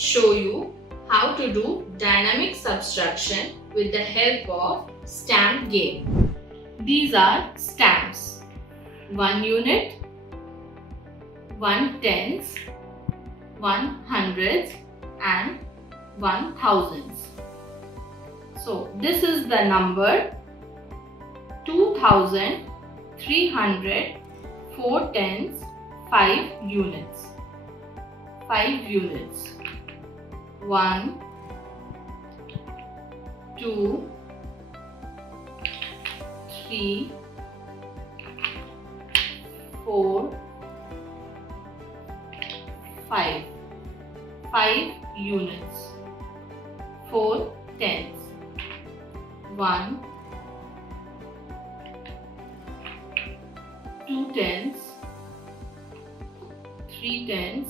show you how to do dynamic subtraction with the help of stamp game. These are stamps: 1 unit, 1 tens, 1 hundreds and 1 thousands. So this is the number 2300, 4 tens, 5 units. 5 units. 1, 2, 3, 4, 5. 5 units. 4 tens. 1, 2 tens, 3 tens,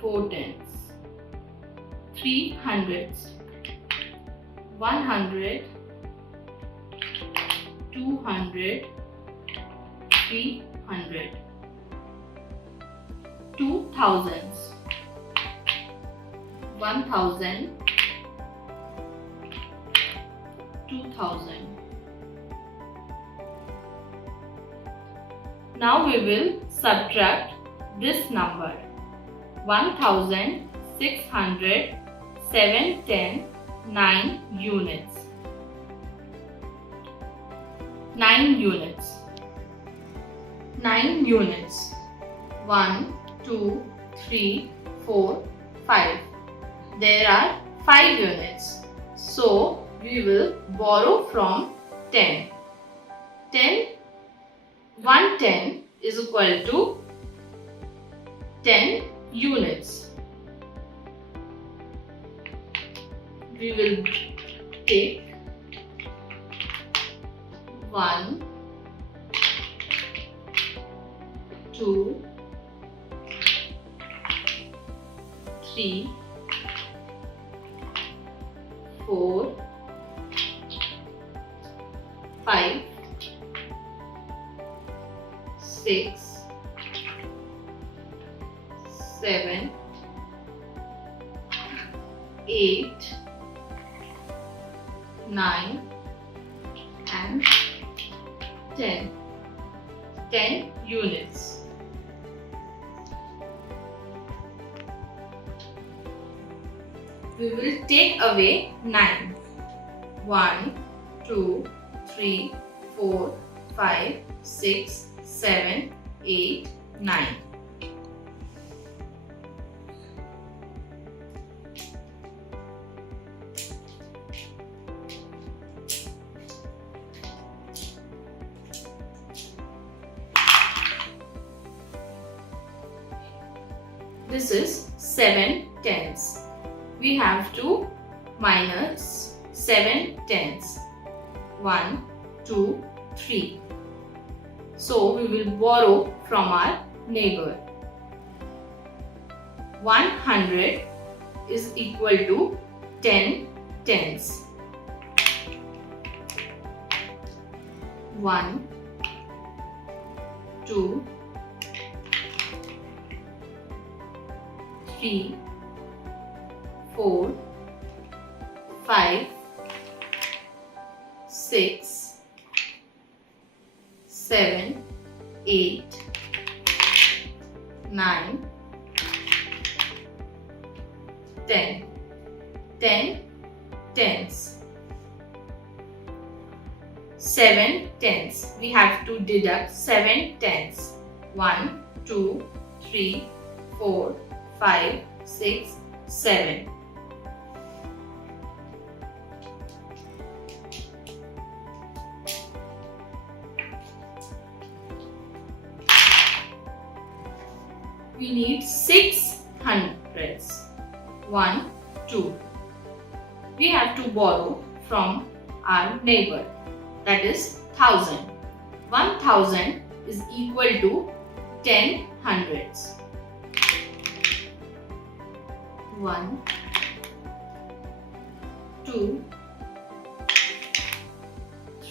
4 tens. 3 hundreds. 100, 200, 300. 2 thousands. 1000, 2000. Now we will subtract this number: 1600, 7 10, 9 units. 9 units. 9 units. 1, 2, 3, 4, 5. There are 5 units. So we will borrow from 10. 1 10 is equal to 10 units. We will take 1, 2, 3, 4, 5, 6, 7, 8, 9 and 10. 10 units. We will take away 9. 1, 2, 3, 4, 5, 6, 7, 8, 9. This is 7 tens. We have to minus 7 tens. 1, 2, 3. So we will borrow from our neighbor. 100 is equal to 10 tens. 1, 2, 3, 4, 5, 6, 7, 8, 9, 10. 10 tens. 7 tens. We have to deduct 7 tens. 1, 2, 3, 4, 5, 6, 7. We need 6 hundreds. 1, 2. We have to borrow from our neighbor, that is 1000. 1000 is equal to 10 hundreds. 1, 2,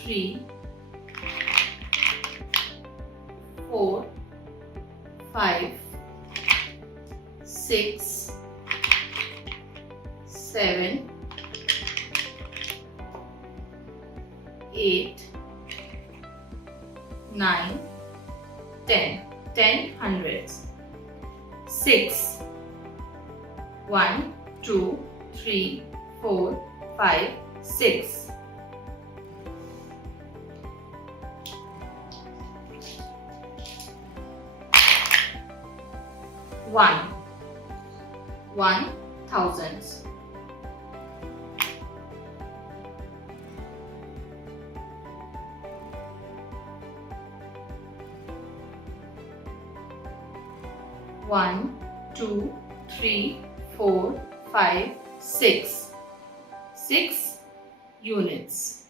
3, 4, 5, 6, 7, 8, 9, 10. 10 hundreds. 6, 1, 2, 3, 4, 5, 6. 1, 1 thousands. 1, 2, 3, 4, 5, 6. 6 units.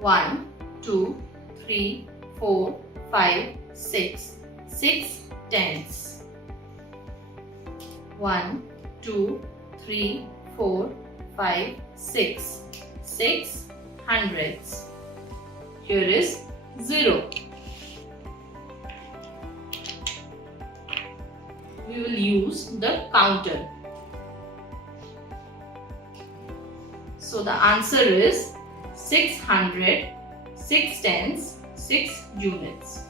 1, 2, 3, 4, 5, 6. 6 tenths. 1, 2, 3, 4, 5, 6. 6 hundredths. Here is 0. We will use the counter. So the answer is 600, 6 tenths, 6 units.